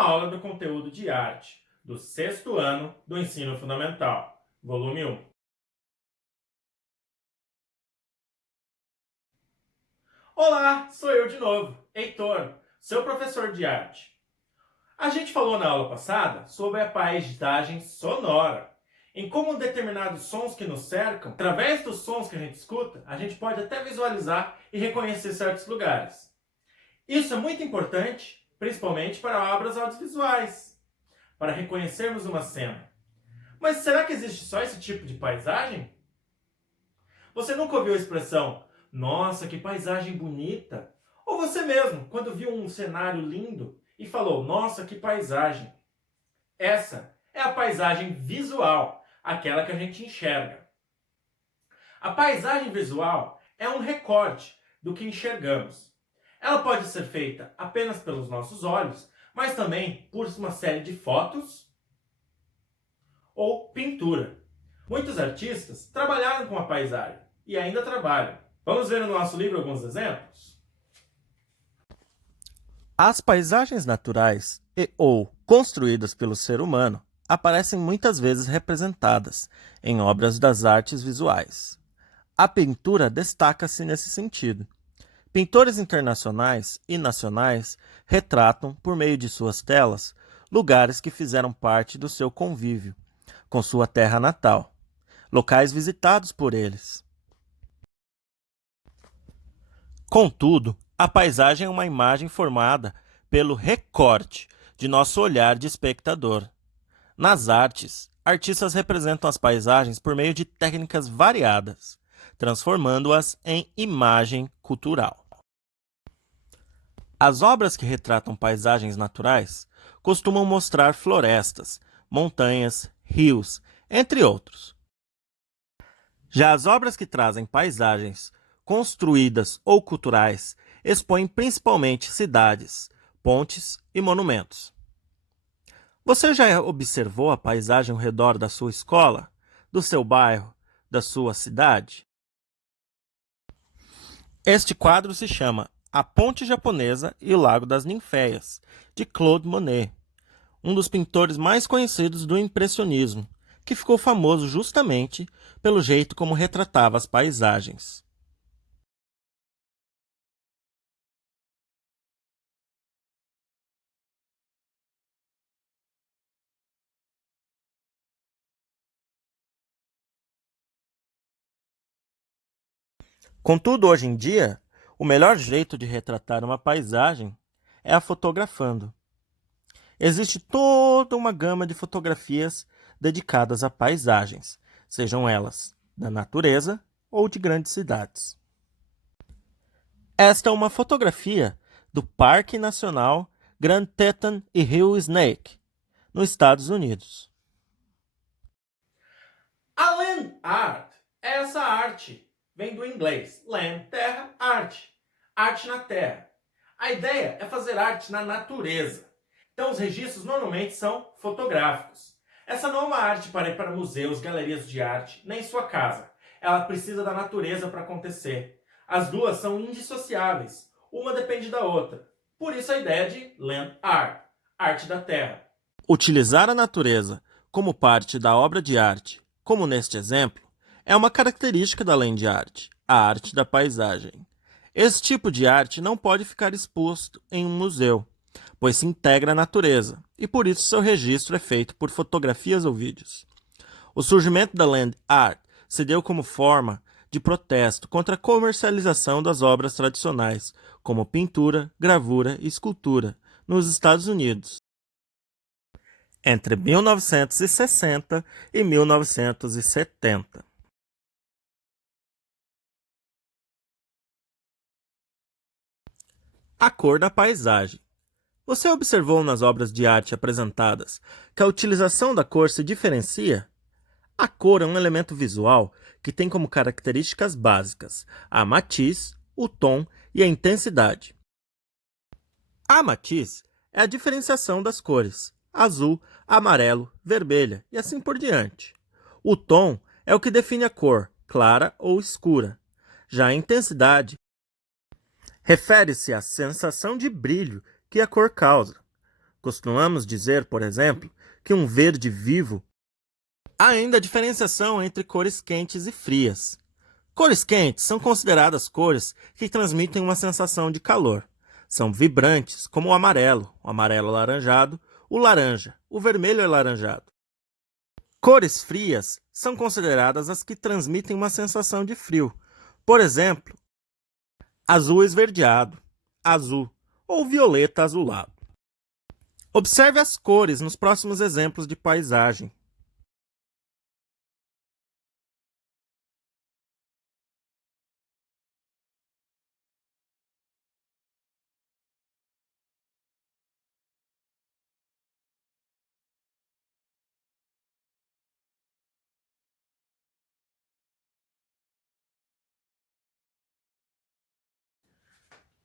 Aula do conteúdo de arte do 6º ano do Ensino Fundamental, volume 1. Olá, sou eu de novo, Heitor, seu professor de arte. A gente falou na aula passada sobre a paisagem sonora, em como determinados sons que nos cercam, através dos sons que a gente escuta, a gente pode até visualizar e reconhecer certos lugares. Isso é muito importante, principalmente para obras audiovisuais, para reconhecermos uma cena. Mas será que existe só esse tipo de paisagem? Você nunca ouviu a expressão, nossa, que paisagem bonita? Ou você mesmo, quando viu um cenário lindo e falou, nossa, que paisagem? Essa é a paisagem visual, aquela que a gente enxerga. A paisagem visual é um recorte do que enxergamos. Ela pode ser feita apenas pelos nossos olhos, mas também por uma série de fotos ou pintura. Muitos artistas trabalharam com a paisagem e ainda trabalham. Vamos ver no nosso livro alguns exemplos? As paisagens naturais ou construídas pelo ser humano aparecem muitas vezes representadas em obras das artes visuais. A pintura destaca-se nesse sentido. Pintores internacionais e nacionais retratam, por meio de suas telas, lugares que fizeram parte do seu convívio com sua terra natal, locais visitados por eles. Contudo, a paisagem é uma imagem formada pelo recorte de nosso olhar de espectador. Nas artes, artistas representam as paisagens por meio de técnicas variadas, transformando-as em imagem cultural. As obras que retratam paisagens naturais costumam mostrar florestas, montanhas, rios, entre outros. Já as obras que trazem paisagens construídas ou culturais expõem principalmente cidades, pontes e monumentos. Você já observou a paisagem ao redor da sua escola, do seu bairro, da sua cidade? Este quadro se chama A Ponte Japonesa e o Lago das Ninféias, de Claude Monet, um dos pintores mais conhecidos do impressionismo, que ficou famoso justamente pelo jeito como retratava as paisagens. Contudo, hoje em dia, o melhor jeito de retratar uma paisagem é a fotografando. Existe toda uma gama de fotografias dedicadas a paisagens, sejam elas da natureza ou de grandes cidades. Esta é uma fotografia do Parque Nacional Grand Teton e Rio Snake, nos Estados Unidos. A land art é essa arte. Vem do inglês. Land, terra, arte. Arte na terra. A ideia é fazer arte na natureza. Então os registros normalmente são fotográficos. Essa não é uma arte para ir para museus, galerias de arte, nem sua casa. Ela precisa da natureza para acontecer. As duas são indissociáveis. Uma depende da outra. Por isso a ideia de land art, arte da terra. Utilizar a natureza como parte da obra de arte, como neste exemplo, é uma característica da land art, a arte da paisagem. Esse tipo de arte não pode ficar exposto em um museu, pois se integra à natureza, e por isso seu registro é feito por fotografias ou vídeos. O surgimento da land art se deu como forma de protesto contra a comercialização das obras tradicionais, como pintura, gravura e escultura, nos Estados Unidos, entre 1960 e 1970. A cor da paisagem. Você observou nas obras de arte apresentadas que a utilização da cor se diferencia? A cor é um elemento visual que tem como características básicas a matiz, o tom e a intensidade. A matiz é a diferenciação das cores azul, amarelo, vermelha e assim por diante. O tom é o que define a cor, clara ou escura. Já a intensidade refere-se à sensação de brilho que a cor causa. Costumamos dizer, por exemplo, que um verde vivo. Há ainda a diferenciação entre cores quentes e frias. Cores quentes são consideradas cores que transmitem uma sensação de calor. São vibrantes, como o amarelo alaranjado, o laranja, o vermelho alaranjado. Cores frias são consideradas as que transmitem uma sensação de frio. Por exemplo, azul esverdeado, azul ou violeta azulado. Observe as cores nos próximos exemplos de paisagem.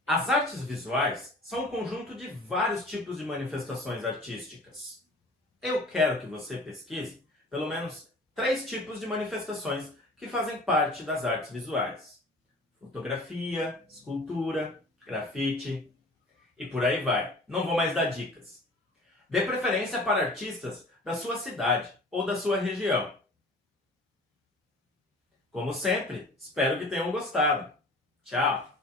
As artes visuais são um conjunto de vários tipos de manifestações artísticas. Eu quero que você pesquise pelo menos 3 tipos de manifestações que fazem parte das artes visuais: fotografia, escultura, grafite e por aí vai. Não vou mais dar dicas. Dê preferência para artistas da sua cidade ou da sua região. Como sempre, espero que tenham gostado. Tchau!